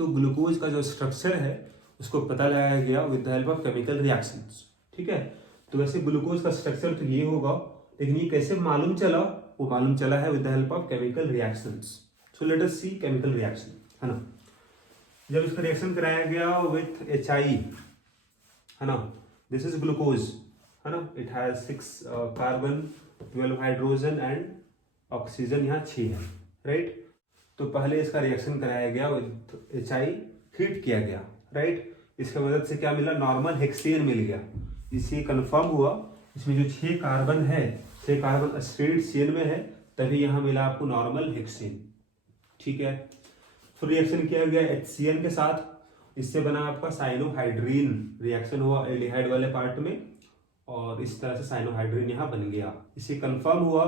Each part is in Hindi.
तो ग्लूकोज का जो स्ट्रक्चर है उसको पता लगाया गया with the help of chemical reactions. ठीक है, तो वैसे ग्लूकोज का स्ट्रक्चर तो ये होगा, लेकिन ये कैसे मालूम चला, वो मालूम चला है with the help of chemical reactions. So let us see chemical reaction, है ना। जब इसका रिएक्शन कराया गया विथ HI, है ना, दिस इज ग्लूकोज, है ना, it has 6 carbon, 12 hydrogen and oxygen यहाँ 6 है, राइट। तो पहले इसका रिएक्शन कराया गया विद HI, हीट किया गया, राइट। इसकी मदद से क्या मिला, नॉर्मल हेक्सेन मिल गया। इससे कंफर्म हुआ इसमें जो 6 कार्बन है, 6 कार्बन स्ट्रेट चेन में है, तभी यहाँ मिला आपको नॉर्मल हेक्सेन। ठीक है, फिर रिएक्शन किया गया HCN के साथ, इससे बना आपका साइनोहाइड्रीन, रिएक्शन हुआ एल्डिहाइड वाले पार्ट में, और इस तरह से साइनोहाइड्रीन यहाँ बन गया। इससे कंफर्म हुआ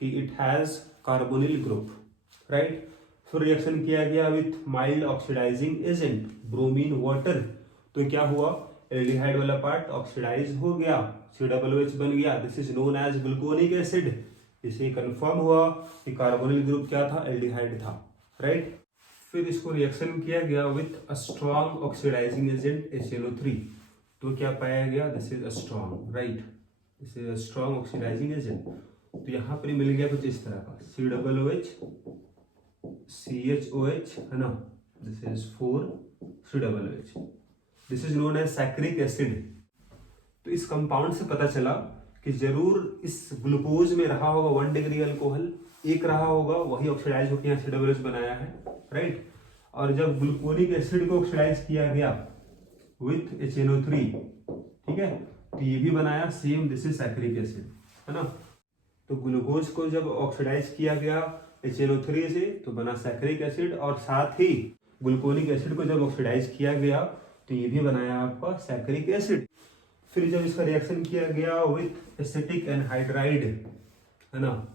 कि it has carbonyl group, right. फिर रिएक्शन किया गया with mild oxidising agent bromine water, तो क्या हुआ, एल्डिहाइड वाला पार्ट ऑक्सीडाइज हो गया, COOH बन गया, this is known as gluconic acid. इसे कंफर्म हुआ कि कार्बोनिल ग्रुप क्या था, एल्डिहाइड था, राइट। फिर इसको रिएक्शन किया गया with strong oxidising agent HNO3, तो क्या पाया गया, this is strong, right, this is strong oxidising agent. तो यहाँ पर मिल गया कुछ इस तरह का COOH CHOH, है ना, this is 4 COOH, this is known as saccharic acid. तो इस कंपाउंड से पता चला कि जरूर इस ग्लूकोज में रहा होगा 1 डिग्री अल्कोहल, एक रहा होगा, वही ऑक्सीडाइज होकर यहाँ COOH बनाया है, राइट। और जब ग्लूकोनिक एसिड को ऑक्सीडाइज किया गया विथ HNO3, ठीक है, तो ये भी बनाया same, this is saccharic acid, है ना। तो ग्लूकोज को जब ऑक्सीडाइज किया गया HNO3 से तो बना सैक्रिक एसिड, और साथ ही ग्लूकोनिक एसिड को जब ऑक्सीडाइज किया गया तो ये भी बनाया आपका सैक्रिक एसिड। फिर जब इसका रिएक्शन किया गया विथ एसिटिक एनहाइड्राइड, है ना,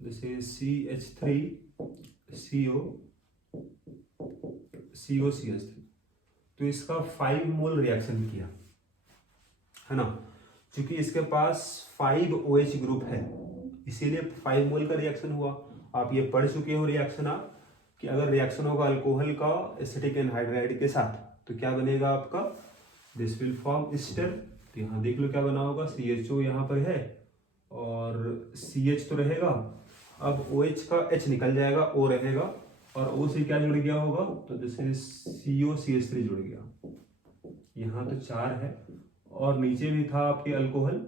दिस इज CH3CO, तो इसका 5 मोल रिएक्शन किया, है ना। क्योंकि इसके पास 5 OH ग्रुप है, इसीलिए 5 मोल का रिएक्शन हुआ। आप ये पढ़ चुके हो रिएक्शन आप, कि अगर रिएक्शन होगा अल्कोहल का एसिटिक एनहाइड्राइड के साथ तो क्या बनेगा आपका, दिस विल फॉर्म एस्टर। तो यहाँ देख लो क्या बना होगा, CHO यहाँ पर है और CH तो रहेगा, अब OH का H निकल जाएगा, O रहेगा, और O से क्या जुड़ गया होगा, तो दिस इज COCH3 जुड़ गया। यहाँ तो 4 है और नीचे भी था आपके अल्कोहल,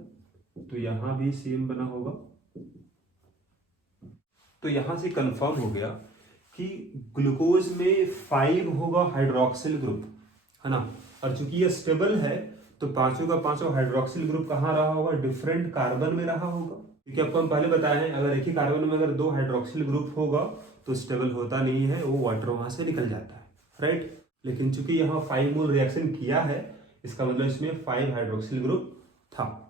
तो यहाँ भी सेम बना होगा। तो यहाँ से कंफर्म हो गया कि ग्लूकोज में 5 होगा हाइड्रोक्सिल ग्रुप, है ना। और चूंकि ये स्टेबल है तो पांचों का पांचों हाइड्रोक्सिल ग्रुप कहाँ रहा होगा, डिफरेंट कार्बन में रहा होगा। क्योंकि आपको हम पहले बताए हैं, अगर एक ही कार्बन में अगर 2 हाइड्रोक्सिल ग्रुप होगा तो स्टेबल होता नहीं है, वो वाटर वहां से निकल जाता है, राइट। लेकिन चूंकि यहाँ 5 मोल रिएक्शन किया है, इसका मतलब इसमें 5 हाइड्रोक्सिल ग्रुप था।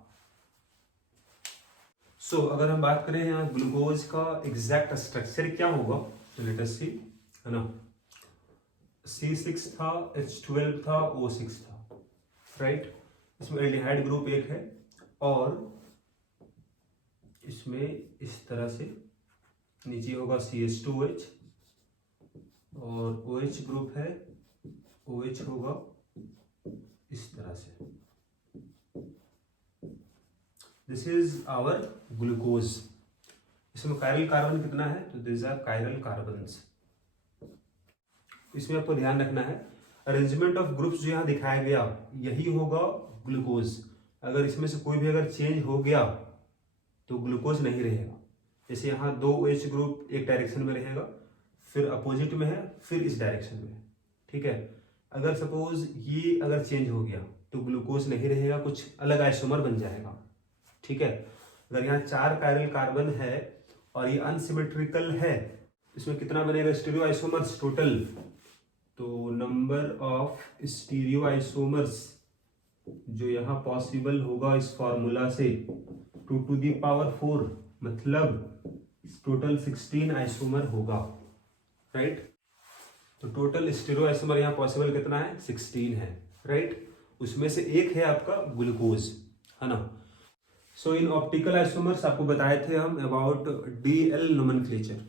सो अगर हम बात करें यहाँ ग्लूकोज का एग्जैक्ट स्ट्रक्चर क्या होगा, तो लेट अस सी, है ना, C6 था, H12 था, O6 था, राइट। इसमें एल्डिहाइड ग्रुप 1 है, और इसमें इस तरह से नीचे होगा CH2OH, और OH ग्रुप है, OH होगा इस तरह से। This is our glucose. इसमें कायरल कार्बन कितना है, तो दिस आर कायरल कार्बन्स। इसमें आपको ध्यान रखना है, अरेंजमेंट ऑफ ग्रुप्स जो यहाँ दिखाया गया यही होगा ग्लूकोज। अगर इसमें से कोई भी अगर चेंज हो गया तो ग्लूकोज नहीं रहेगा। जैसे यहाँ 2 OH ग्रुप एक डायरेक्शन में रहेगा, फिर अपोजिट में है, फिर इस डायरेक्शन में है, ठीक है। अगर सपोज ये अगर चेंज हो गया तो ग्लूकोज नहीं रहेगा, कुछ अलग आइसोमर बन जाएगा, ठीक है। अगर यहाँ 4 कायरल कार्बन है और ये अनसिमेट्रिकल है, इसमें कितना बनेगा स्टीरियो आइसोमर्स टोटल, तो नंबर ऑफ स्टीरियो आइसोमर्स जो यहाँ पॉसिबल होगा इस फॉर्मूला से 2 to the power 4, मतलब टोटल 16 आइसोमर होगा, राइट। तो टोटल स्टीरियो आइसोमर यहाँ पॉसिबल कितना है, 16 है, राइट। उसमें से एक है आपका ग्लूकोज, है ना। सो इन ऑप्टिकल आइसोमर्स आपको बताए थे हम अबाउट DL नोमेनक्लेचर,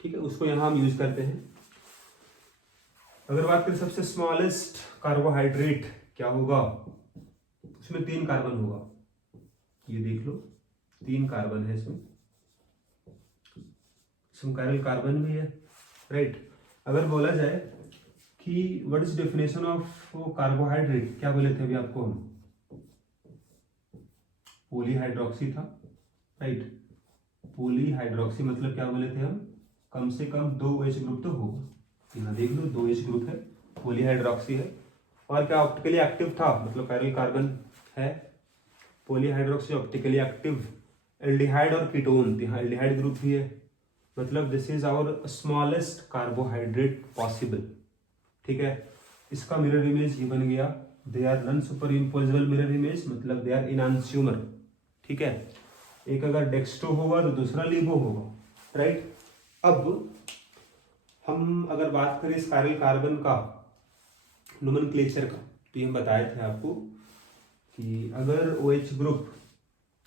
ठीक है, उसको यहाँ हम यूज करते हैं। अगर बात करें सबसे स्मॉलेस्ट कार्बोहाइड्रेट क्या होगा, उसमें 3 कार्बन होगा, ये देख लो 3 कार्बन है इसमें कायरल कार्बन भी है, राइट। अगर बोला जाए कि what is definition of carbohydrate, क्या बोले थे अभी आपको हम, पॉलीहाइड्रोक्सी था, राइट। पॉलीहाइड्रोक्सी मतलब क्या बोले थे हम, कम से कम 2 OH ग्रुप तो होगा, यहाँ देख लो 2 OH ग्रुप है, पॉलीहाइड्रोक्सी है। और क्या ऑप्टिकली एक्टिव था, मतलब कायरल कार्बन है, पॉलीहाइड्रोक्सी ऑप्टिकली एक्टिव, एल्डिहाइड और कीटोन, यहाँ एल्डिहाइड ग्रुप भी है, मतलब this is our smallest carbohydrate possible, ठीक है। इसका मिरर इमेज ये बन गया, they are non super imposable mirror image, मतलब दे आर इनएंस्यूमर, ठीक है। एक अगर डेक्स्ट्रो होगा तो दूसरा लिबो होगा, राइट। अब हम अगर बात करें इस कायरल कार्बन का नोमेनक्लेचर का, तो हम बताए थे आपको कि अगर OH group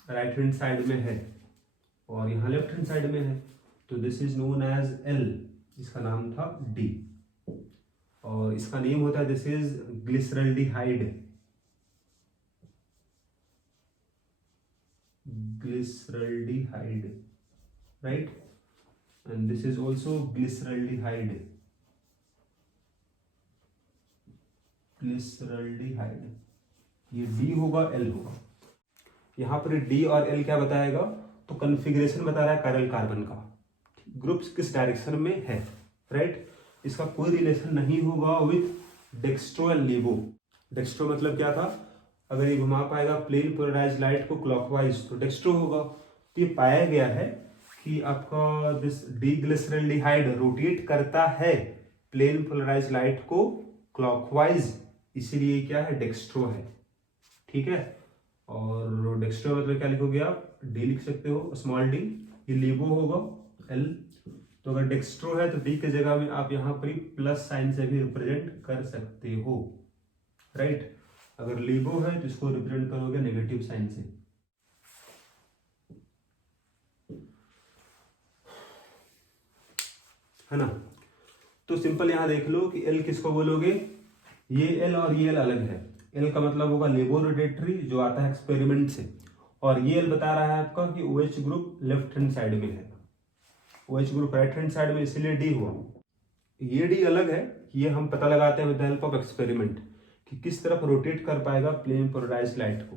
right hand side में है और यहाँ लेफ्ट हैंड साइड में है तो this is known as L, इसका नाम था D, और इसका नेम होता है this is glyceraldehyde, glyceraldehyde, right, and this is also glyceraldehyde, glyceraldehyde, ये D होगा L होगा। यहाँ पर D और L क्या बताएगा, तो कन्फिग्रेशन बता रहा है कायरल कार्बन का, ग्रुप्स किस डायरेक्शन में है, राइट। इसका कोई रिलेशन नहीं होगा विथ डेक्स्ट्रो एंड लिबो। डेक्स्ट्रो मतलब क्या था, अगर ये घुमा पाएगा प्लेन पोलराइज्ड लाइट को क्लॉकवाइज तो डेक्स्ट्रो होगा। तो ये पाया गया है कि आपका दिस डीग्लिसरल्डिहाइड रोटेट करता है प्लेन पोलराइज्ड लाइट को क्लॉकवाइज, इसीलिए क्या है, डेक्स्ट्रो है, ठीक है। और डेक्स्ट्रो मतलब क्या लिखोगे आप, डी लिख सकते हो, स्मॉल डी, ये लिबो होगा L। तो अगर डेक्स्ट्रो है तो D की जगह में आप यहाँ पर प्लस साइन से भी रिप्रेजेंट कर सकते हो, राइट। अगर लिबो है तो इसको रिप्रेजेंट करोगे नेगेटिव साइन से, है ना। तो सिंपल यहाँ देख लो कि L किसको बोलोगे, ये L और ये L अलग है। L का मतलब होगा लेबोरेटरी जो आता है एक्सपेरिमेंट से, और ये L बता रहा है आपका कि OH group left hand side में है, OH group right hand side में, इसलिए D हुआ। ये D अलग है, ये हम पता लगाते हैं with the help of experiment कि किस तरफ रोटेट कर पाएगा प्लेन पोलराइज्ड लाइट को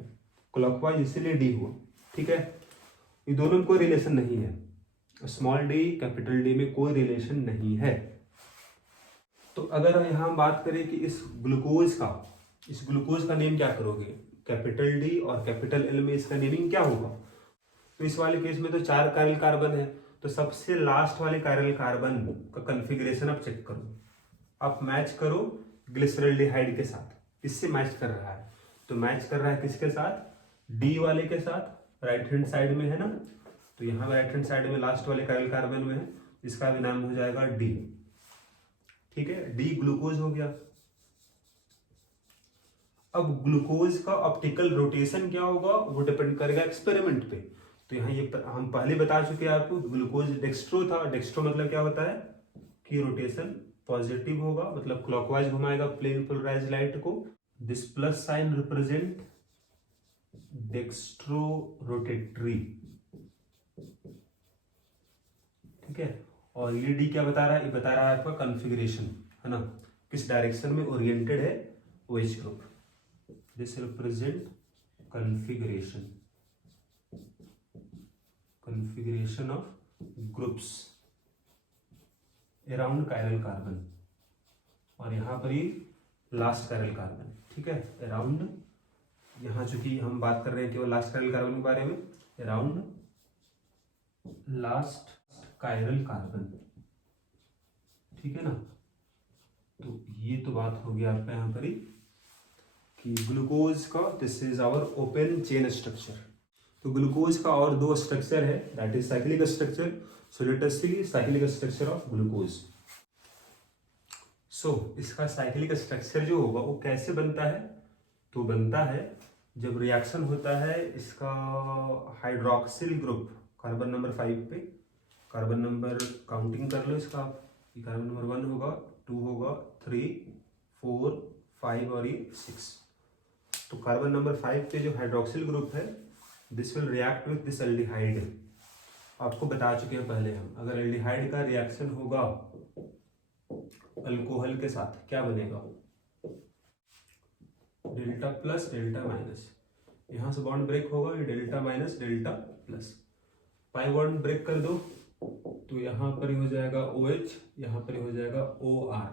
क्लॉकवाइज, इसीलिए D हुआ, ठीक है। ये दोनों में कोई रिलेशन नहीं है, स्मॉल d कैपिटल D में कोई रिलेशन नहीं है। तो अगर यहाँ हम बात करें कि इस ग्लूकोज का नेम क्या करोगे, कैपिटल D और कैपिटल L में इसका नेमिंग क्या होगा। तो इस वाले केस में तो 4 कायरल कार्बन है, तो सबसे लास्ट वाले कायरल कार्बन का कन्फिग्रेशन आप चेक करो, आप मैच करो ग्लिसरल्डिहाइड के साथ, किससे मैच कर रहा है, तो मैच कर रहा है किसके साथ, D वाले के साथ, राइट हैंड साइड में है ना। तो यहाँ राइट हैंड साइड में लास्ट वाले कायरल कार्बन में है, इसका भी नाम हो जाएगा D, ठीक है। D ग्लूकोज हो गया। अब ग्लूकोज का ऑप्टिकल रोटेशन क्या होगा, वो डिपेंड करेगा एक्सपेरिमेंट पे। तो यहाँ ये हम पहले बता चुके हैं आपको, ग्लूकोज डेक्स्ट्रो था, डेक्स्ट्रो मतलब क्या होता है कि रोटेशन पॉजिटिव होगा, मतलब क्लॉकवाइज घुमाएगा प्लेन पोलराइज्ड लाइट को, this plus sign represent dextro rotatory, ठीक है। और ये डी क्या बता रहा है, ये बता रहा है आपका कॉन्फ़िगरेशन, है ना, किस डायरेक्शन में ओरिएंटेड है OH group, this represent configuration of groups around chiral carbon, और यहाँ पर ये लास्ट कायरल कार्बन, ठीक है, अराउंड, यहाँ चूंकि हम बात कर रहे हैं केवल लास्ट कायरल कार्बन के बारे में, अराउंड लास्ट कायरल कार्बन, ठीक है ना। तो ये तो बात हो गया आपका यहाँ पर ही कि ग्लूकोज का this is our open chain structure. तो ग्लूकोज का और 2 स्ट्रक्चर है, that is cyclic structure, so let us see cyclic structure of glucose. So इसका साइक्लिक स्ट्रक्चर जो होगा वो कैसे बनता है, तो बनता है जब रिएक्शन होता है इसका हाइड्रोक्सिल ग्रुप कार्बन नंबर 5 पे, कार्बन नंबर काउंटिंग कर लो इसका, कार्बन नंबर 1 होगा, 2 होगा, 3, 4, 5 और ये 6। तो कार्बन नंबर 5 पे जो हाइड्रोक्सिल ग्रुप है, this will react with this aldehyde. आपको बता चुके हैं पहले हम, अगर एल्डिहाइड का रिएक्शन होगा अल्कोहल के साथ क्या बनेगा, डेल्टा प्लस डेल्टा माइनस, यहां से बॉन्ड ब्रेक होगा, ये delta minus delta plus, pi bond break कर दो तो यहाँ पर ही हो जाएगा OH, यहाँ पर ही हो जाएगा OR।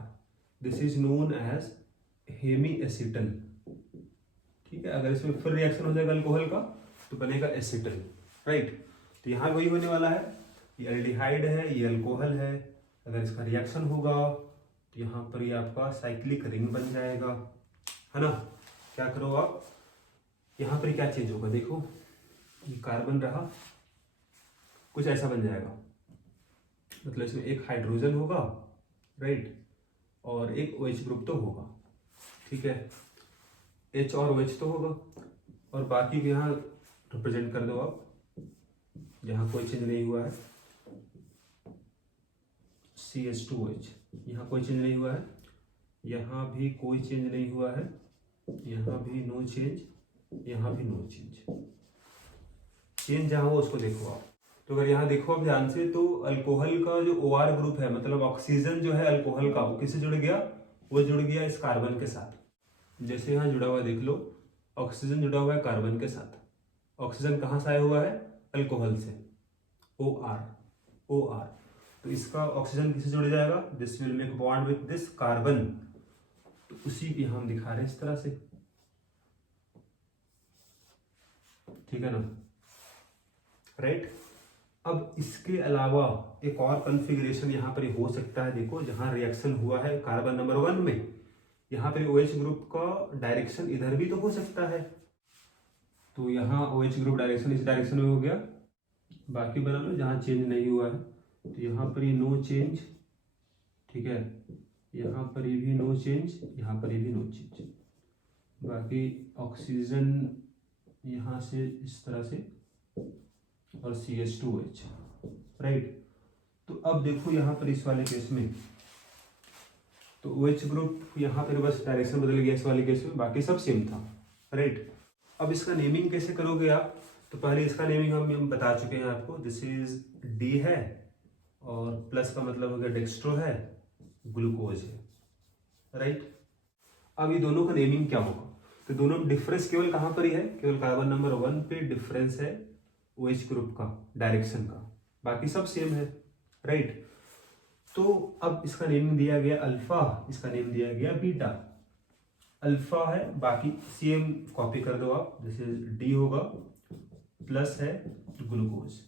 This is known as hemi acetal. ठीक है, अगर इसमें फिर रिएक्शन हो जाएगा अल्कोहल का तो बनेगा एसिटल, राइट। तो यहाँ वही होने वाला है, ये एल्डिहाइड है, ये अल्कोहल है, अगर इसका रिएक्शन होगा तो यहाँ पर ये आपका साइक्लिक रिंग बन जाएगा, है ना। क्या करो आप, यहाँ पर क्या चेंज होगा, देखो ये कार्बन रहा, कुछ ऐसा बन जाएगा, मतलब इसमें एक हाइड्रोजन होगा, राइट, और एक OH ग्रुप तो होगा, ठीक है, H और OH तो होगा, और बाकी भी यहाँ रिप्रेजेंट कर दो आप, यहाँ कोई चेंज नहीं हुआ है, CH2OH, यहाँ कोई चेंज नहीं हुआ है, यहाँ भी कोई चेंज नहीं हुआ है, यहाँ भी नो चेंज, यहाँ भी नो चेंज। चेंज जहाँ हो उसको देखो आप। तो अगर यहाँ देखो आप ध्यान से, तो अल्कोहल का जो OR ग्रुप है, मतलब ऑक्सीजन जो है अल्कोहल का, वो किससे जुड़ गया, वो जुड़ गया इस कार्बन के साथ। जैसे यहाँ जुड़ा हुआ है, देख लो, ऑक्सीजन जुड़ा हुआ है कार्बन के साथ। ऑक्सीजन कहाँ से आया हुआ है, अल्कोहल से, OR। तो इसका ऑक्सीजन किससे जुड़ जाएगा, this will make bond with this carbon, तो उसी की हम दिखा रहे हैं इस तरह से, ठीक है ना, राइट। अब इसके अलावा एक और कॉन्फ़िगरेशन यहाँ पर हो सकता है, देखो जहाँ रिएक्शन हुआ है कार्बन नंबर 1 में, यहाँ पर OH ग्रुप का डायरेक्शन इधर भी तो हो सकता है, तो यहाँ OH ग्रुप डायरेक्शन इस डायरेक्शन में हो गया, बाकी बना लो जहाँ चेंज नहीं हुआ है, तो यहाँ पर ये नो चेंज, ठीक है, यहाँ पर ये भी नो चेंज, यहाँ पर ये भी नो चेंज, बाकी ऑक्सीजन यहाँ से इस तरह से और CH2OH, राइट। तो अब देखो यहाँ पर इस वाले केस में, तो OH ग्रुप यहाँ पर बस डायरेक्शन बदल गया इस वाले केस में, बाकी सब सेम था, राइट। अब इसका नेमिंग कैसे करोगे आप, तो पहले इसका नेमिंग हम बता चुके हैं आपको, दिस इज D है, और प्लस का मतलब हो गया डेक्स्ट्रो है, ग्लूकोज है, राइट। अब ये दोनों का नेमिंग क्या होगा, तो दोनों में डिफरेंस केवल कहाँ पर ही है, केवल कार्बन नंबर 1 पे डिफरेंस है OH ग्रुप का डायरेक्शन का, बाकी सब सेम है, राइट। तो अब इसका नेम दिया गया अल्फा, इसका नेम दिया गया बीटा। अल्फा है, बाकी सेम कॉपी कर दो आप, जैसे D होगा, प्लस है ग्लूकोज,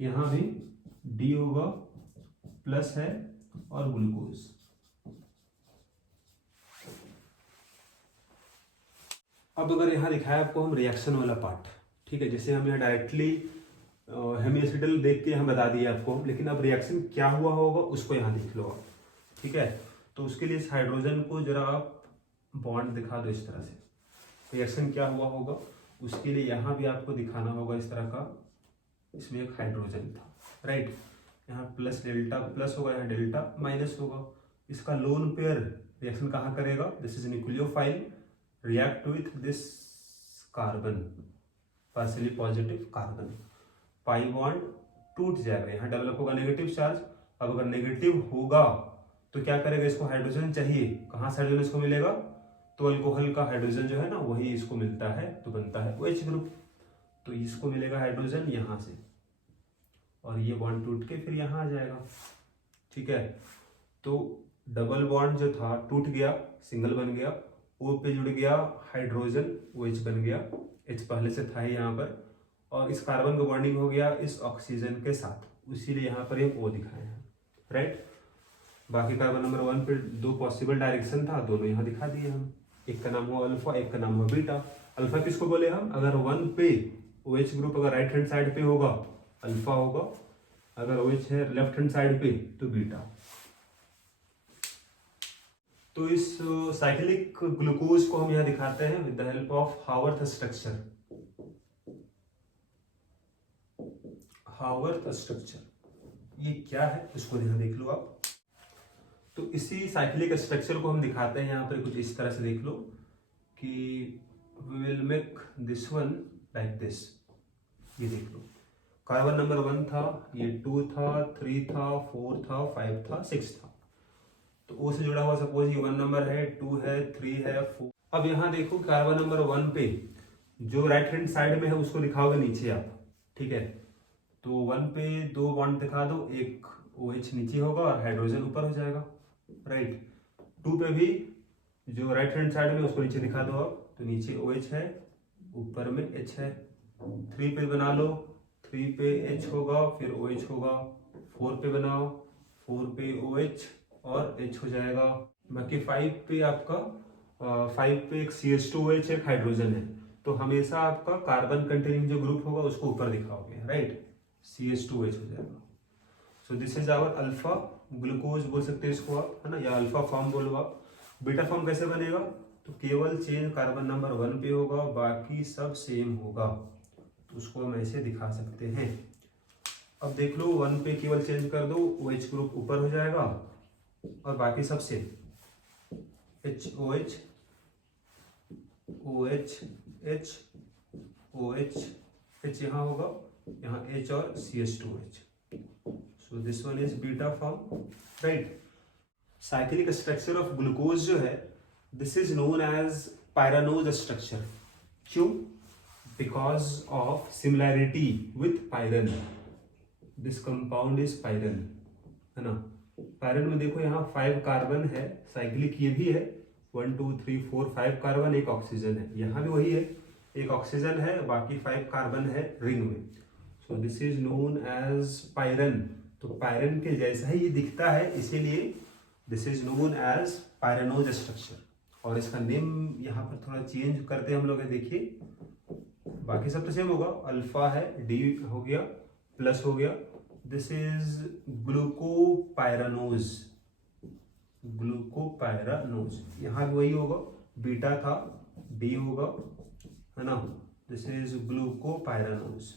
यहां भी D होगा, प्लस है और ग्लूकोज। अब अगर यहाँ दिखाया आपको हम रिएक्शन वाला पार्ट, ठीक है, जैसे हम यहाँ डायरेक्टली हेमीएसिडल देख के हम बता दिए आपको, लेकिन अब रिएक्शन क्या हुआ होगा उसको यहाँ देख लो आप, ठीक है। तो उसके लिए इस हाइड्रोजन को जरा आप बॉन्ड दिखा दो इस तरह से, रिएक्शन क्या हुआ होगा उसके लिए यहाँ भी आपको दिखाना होगा इस तरह का, इसमें एक हाइड्रोजन था, राइट, यहाँ प्लस डेल्टा प्लस होगा, यहाँ डेल्टा माइनस होगा, इसका लोन पेयर रिएक्शन कहाँ करेगा, this is nucleophile, react with this carbon, partially positive carbon, pi bond टूट जाएगा, यहाँ डेवलप होगा नेगेटिव चार्ज। अब अगर नेगेटिव होगा तो क्या करेगा, इसको हाइड्रोजन चाहिए, कहाँ से हाइड्रोजन इसको मिलेगा, तो अल्कोहल का हाइड्रोजन जो है ना वही इसको मिलता है, तो बनता है OH ग्रुप, तो इसको मिलेगा हाइड्रोजन यहाँ से, और ये बॉन्ड टूट के फिर यहाँ आ जाएगा, ठीक है। तो डबल बॉन्ड जो था टूट गया, सिंगल बन गया, O पे जुड़ गया हाइड्रोजन, OH बन गया, H पहले से था ही यहाँ पर, और इस कार्बन का बॉन्डिंग हो गया इस ऑक्सीजन के साथ, इसीलिए यहाँ पर एक O दिखाए हैं, राइट। बाकी कार्बन नंबर 1 पे 2 पॉसिबल डायरेक्शन था, दोनों यहाँ दिखा दिए हम, एक का नाम हुआ अल्फा, एक का नाम हुआ बीटा। अल्फा किसको बोले हम, अगर 1 पे OH ग्रुप अगर राइट हैंड साइड पे होगा अल्फा होगा, अगर OH है लेफ्ट हैंड साइड पे तो बीटा। तो इस साइक्लिक ग्लूकोज को हम यहाँ दिखाते हैं with the help of Haworth structure. Haworth structure ये क्या है उसको ध्यान देख लो आप। तो इसी साइक्लिक स्ट्रक्चर को हम दिखाते हैं यहाँ पर कुछ इस तरह से, देख लो कि we will make this one like this. ये देख लो, कार्बन नंबर 1 था, ये 2 था, 3 था, 4 था, 5 था, 6 था। तो O से जुड़ा हुआ सपोज ये 1 नंबर है, 2 है, 3 है, 4। अब यहाँ देखो कार्बन नंबर 1 पे जो राइट हैंड साइड में है उसको दिखाओगे नीचे आप, ठीक है। तो 1 पे 2 बॉन्ड दिखा दो, एक OH नीचे होगा और हाइड्रोजन ऊपर हो जाएगा, राइट। 2 पे भी जो राइट हैंड साइड में उसको नीचे दिखा दो आप, तो नीचे OH है, ऊपर में H है। 3 पे बना लो, 3 पे H होगा, फिर OH होगा। 4 पे बनाओ, 4 पे OH और H हो जाएगा। बाकी 5 पे आपका 5 पे एक CH2OH एक हाइड्रोजन है। तो हमेशा आपका कार्बन कंटेनिंग जो ग्रुप होगा उसको ऊपर दिखाओगे, राइट। CH2OH हो जाएगा। So this is our alpha glucose बोल सकते हैं इसको आप, है ना, या अल्फा फॉर्म बोलो आप। बीटा फॉर्म कैसे बनेगा, तो केवल चेंज कार्बन नंबर 1 पे होगा, बाकी सब सेम होगा। तो उसको हम ऐसे दिखा सकते हैं। अब देख लो 1 पे केवल चेंज कर दो, OH ग्रुप ऊपर हो जाएगा और बाकी सब same, HOH, OH, H, OH, H यहाँ होगा, यहाँ H और CH2OH। So this one is beta form, right. Cyclic structure of glucose जो है, this is known as pyranose structure. क्यों? Because of similarity with pyran. This compound is pyran, है ना। पायरन में देखो यहाँ 5 कार्बन है, साइक्लिक ये भी है, 1 2 3 4 5 कार्बन, एक ऑक्सीजन है। यहाँ भी वही है, एक ऑक्सीजन है, बाकी 5 कार्बन है रिंग में। So this is known as pyran. तो पायरन के जैसा ही ये दिखता है, इसीलिए this is known as pyranose structure. और इसका नेम यहाँ पर थोड़ा चेंज करते हैं हम लोग, देखिए बाकी सब तो सेम होगा, अल्फा है, डी हो गया, प्लस हो गया। This is glucopyranose, glucopyranose. यहाँ भी वही होगा, बीटा था, डी होगा, है ना। This is glucopyranose.